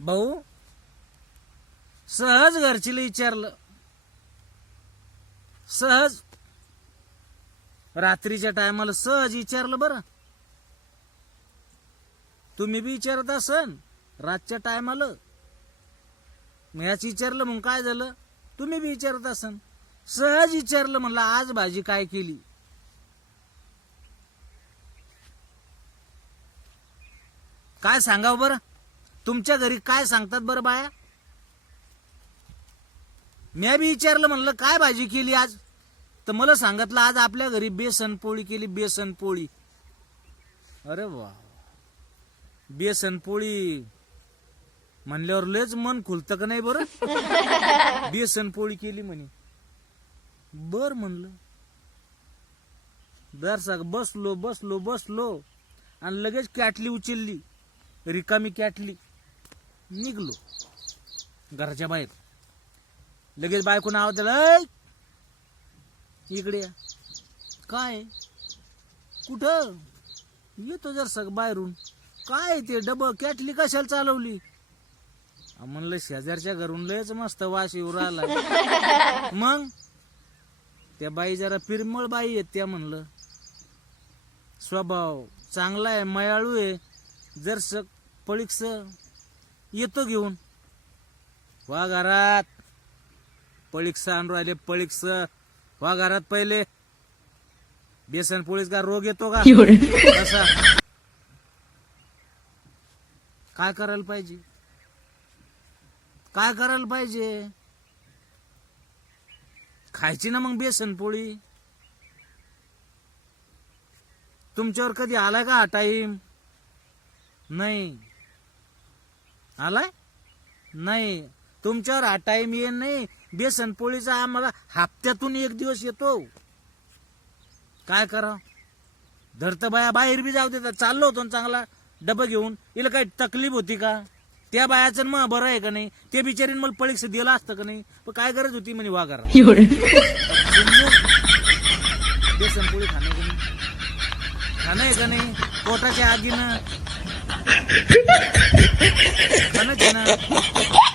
भाऊ सहज घरचीला विचारलं, सहज रात्रीच्या टायमाला सहज विचारलं. बरं तुम्ही बी विचारत असन रातच्या टायमाला, मग याच विचारलं मग काय झालं, तुम्ही बी विचारत असन. सहज विचारलं, म्हणलं आज भाजी काय केली. काय सांगावं बरं, तुमच्या घरी काय सांगतात बरं बाया. मी बी विचारलं, म्हणलं काय भाजी केली आज, तर मला सांगितलं आज आपल्या घरी बेसन पोळी केली, बेसन पोळी. अरे वा, बेसन पोळी म्हणल्यावर लयच मन खुलतं का नाही बरं. बेसन पोळी केली म्हणे. बर म्हणलं, दरसाक बसलो बसलो बसलो आणि लगेच कॅटली उचलली, रिकामी कॅटली. निघलो घराच्या बाहेर. लगेच बायकोन आवाज दिला, इकडे या. काय कुठं येतो जरसाक बाहेरून. काय ते डबं कॅटली कशाला चालवली. म्हणलं शेजारच्या घरून लयच मस्त वास येऊ राहिला. मग त्या बाई जरा पिरमळ बाई आहेत त्या. म्हणलं स्वभाव चांगला आहे, मयाळू आहे, जरस पळीकस येतो घेऊन. वा घरात पळीकस आणून राहिले, पळीकस वा घरात. पहिले बेसन पोळीस का रोग येतो का असा. काय करायला पाहिजे, काय करायला पाहिजे. खायची ना मग बेसन पोळी. तुमच्यावर कधी आलाय का हा टाईम. नाही आलाय, नाही तुमच्यावर हा टाईम येत नाही. बेसन पोळीचा आम्हाला हप्त्यातून एक दिवस येतो. काय करा, धरत बाया बाहेर बी जाऊ देतात. चाललो होतो ना चांगला डबा घेऊन, हिला काही तकलीफ होती का. त्या बायाचं मग बरं आहे का नाही, ते बिचारीन मला पळीक्स दिला असतं का नाही. पण काय गरज होती म्हणे वाघारा. बेसन पोळी खाणं का नाही, खाणं आहे का नाही, पोटाच्या आगीनं खाणं.